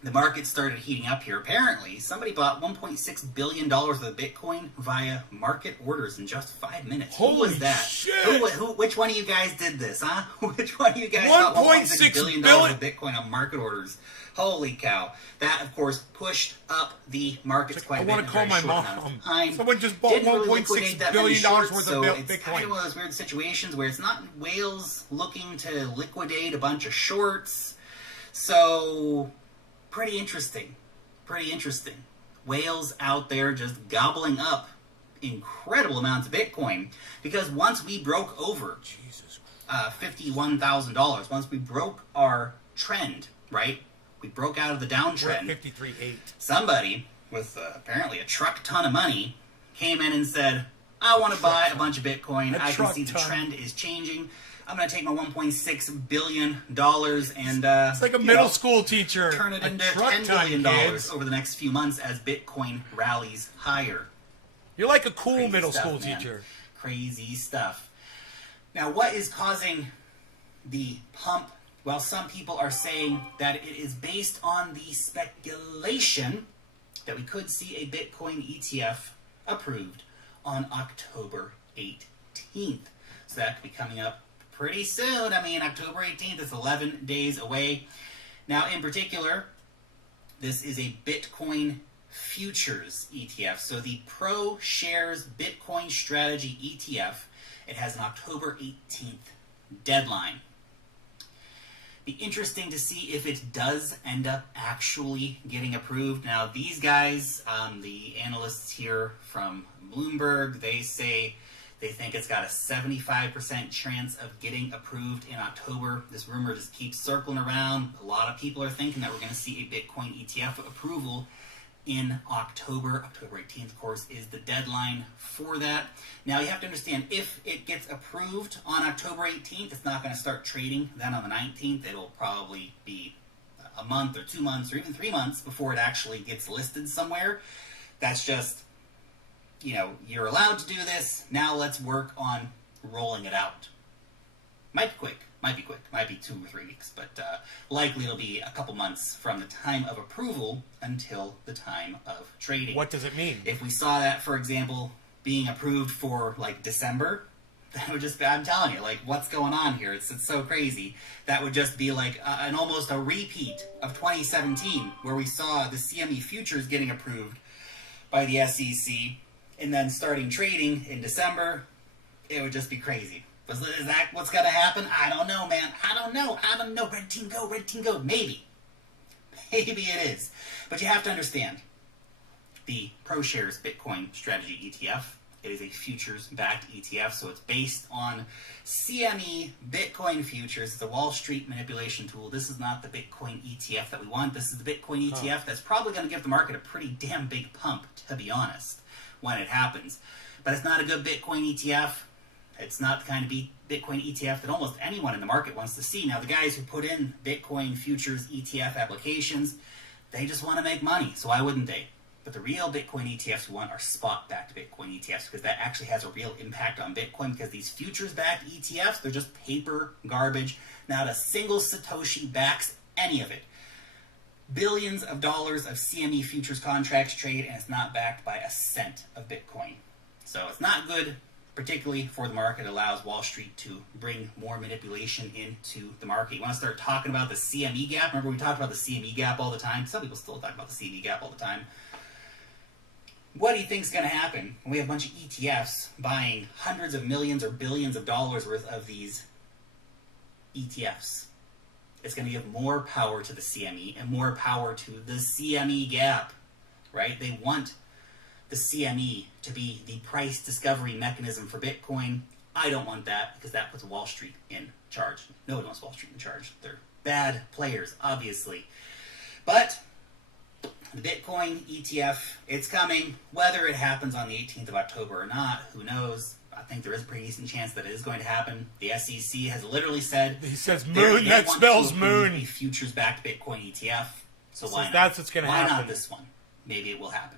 the market started heating up here, apparently somebody bought $1.6 billion of Bitcoin via market orders in just 5 minutes. Who Holy was that? shit! Which one of you guys did this, huh? Which one of you guys bought $1.6 billion of Bitcoin on market orders? Holy cow. That, of course, pushed up the markets quite a bit. I want to call my mom. Someone just bought $1.6 billion worth of so Bitcoin. It's kind of one of those weird situations where it's not whales looking to liquidate a bunch of shorts. So, pretty interesting. Pretty interesting. Whales out there just gobbling up incredible amounts of Bitcoin. Because once we broke over Jesus. $51,000, once we broke our trend, right? We broke out of the We're at downtrend. 53.8. Somebody with apparently a truck ton of money came in and said, I want to buy a bunch of Bitcoin. I can see the trend is changing. I'm going to take my $1.6 billion and It's like a middle school teacher. turn it A into truck $10 ton, billion kids. over the next few months as Bitcoin rallies higher. You're like a cool Crazy middle stuff, school man. teacher. Crazy stuff. Now, what is causing the pump? Well, some people are saying that it is based on the speculation that we could see a Bitcoin ETF approved on October 18th. So that could be coming up pretty soon. I mean, October 18th is 11 days away. Now, in particular, this is a Bitcoin futures ETF. So the Pro Shares Bitcoin Strategy ETF, it has an October 18th deadline. Be interesting to see if it does end up actually getting approved. Now, these guys, the analysts here from Bloomberg, they say they think it's got a 75% chance of getting approved in October. This rumor just keeps circling around. A lot of people are thinking that we're going to see a Bitcoin ETF approval in October. October 18th, of course, is the deadline for that. Now, you have to understand, if it gets approved on October 18th, it's not going to start trading then on the 19th. It'll probably be a month or 2 months or even 3 months before it actually gets listed somewhere. That's just, you're allowed to do this. Now let's work on rolling it out. Might be quick. Might be 2 or 3 weeks, but likely it'll be a couple months from the time of approval until the time of trading. What does it mean? If we saw that, for example, being approved for December, that would just be, I'm telling you, what's going on here? It's so crazy. That would just be an almost a repeat of 2017, where we saw the CME futures getting approved by the SEC and then starting trading in December. It would just be crazy. Is that what's going to happen? I don't know, man. I don't know. Red team go. Maybe it is. But you have to understand, the ProShares Bitcoin Strategy ETF, it is a futures-backed ETF, so it's based on CME Bitcoin futures. It's a Wall Street manipulation tool. This is not the Bitcoin ETF that we want. This is the Bitcoin ETF that's probably going to give the market a pretty damn big pump, to be honest, when it happens. But it's not a good Bitcoin ETF. It's not the kind of Bitcoin ETF that almost anyone in the market wants to see. Now, the guys who put in Bitcoin futures ETF applications, they just want to make money, so why wouldn't they? But the real Bitcoin ETFs we want are spot-backed Bitcoin ETFs, because that actually has a real impact on Bitcoin, because these futures-backed ETFs, they're just paper garbage. Not a single Satoshi backs any of it. Billions of dollars of CME futures contracts trade, and it's not backed by a cent of Bitcoin. So it's not good particularly for the market. It allows Wall Street to bring more manipulation into the market. You want to start talking about the CME gap? Remember we talked about the CME gap all the time? Some people still talk about the CME gap all the time. What do you think is going to happen when we have a bunch of ETFs buying hundreds of millions or billions of dollars worth of these ETFs? It's going to give more power to the CME and more power to the CME gap, right? They want the CME to be the price discovery mechanism for Bitcoin. I don't want that because that puts Wall Street in charge. Nobody wants Wall Street in charge. They're bad players, obviously. But the Bitcoin ETF, it's coming. Whether it happens on the 18th of October or not, who knows? I think there is a pretty decent chance that it is going to happen. The SEC has literally said... He says moon, that spells moon. A futures-backed Bitcoin ETF. So why not? That's what's going to happen. Why not this one? Maybe it will happen.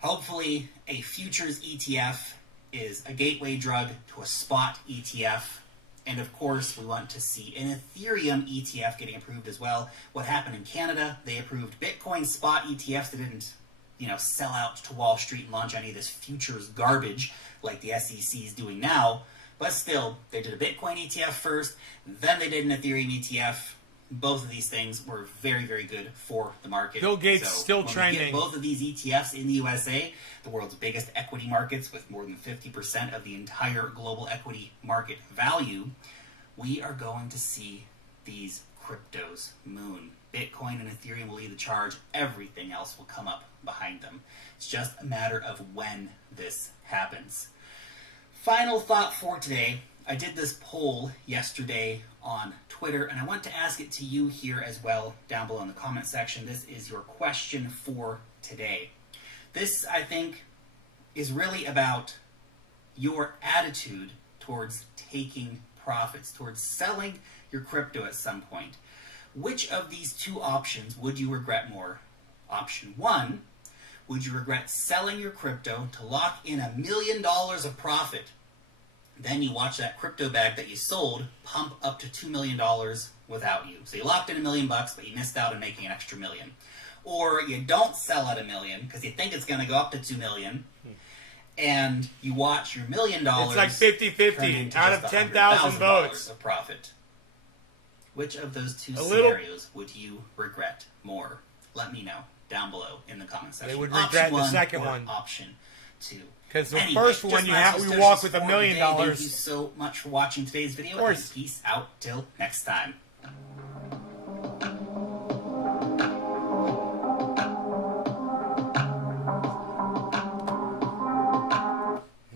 Hopefully, a futures ETF is a gateway drug to a spot ETF. And of course, we want to see an Ethereum ETF getting approved as well. What happened in Canada, they approved Bitcoin spot ETFs that didn't, sell out to Wall Street and launch any of this futures garbage like the SEC is doing now. But still, they did a Bitcoin ETF first, then they did an Ethereum ETF. Both of these things were very, very good for the market. Bill Gates still when trending. We get both of these ETFs in the USA, the world's biggest equity markets with more than 50% of the entire global equity market value, we are going to see these cryptos moon. Bitcoin and Ethereum will lead the charge. Everything else will come up behind them. It's just a matter of when this happens. Final thought for today. I did this poll yesterday on Twitter, and I want to ask it to you here as well down below in the comment section. This is your question for today. This, I think, is really about your attitude towards taking profits, towards selling your crypto at some point. Which of these two options would you regret more? Option 1, would you regret selling your crypto to lock in $1 million of profit? Then you watch that crypto bag that you sold pump up to $2 million without you. So you locked in $1 million, but you missed out on making an extra $1 million. Or you don't sell at $1 million because you think it's going to go up to $2 million, and you watch your $1 million. It's like 50-50 out of 10,000 votes of profit. Which of those two scenarios would you regret more? Let me know down below in the comment section. They would regret the second one. Option 2. Because the first one, we walk with $1 million. Thank you so much for watching today's video. Of course. And peace out till next time.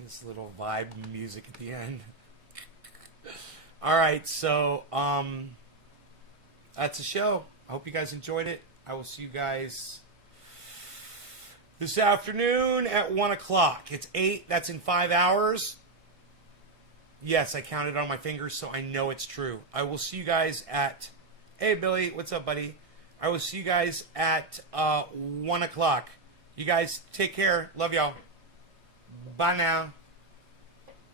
This little vibe music at the end. All right, so that's the show. I hope you guys enjoyed it. I will see you guys this afternoon at 1 o'clock. It's 8. That's in 5 hours. Yes, I counted on my fingers, so I know it's true. I will see you guys at... Hey, Billy. What's up, buddy? I will see you guys at 1 o'clock. You guys take care. Love y'all. Bye now.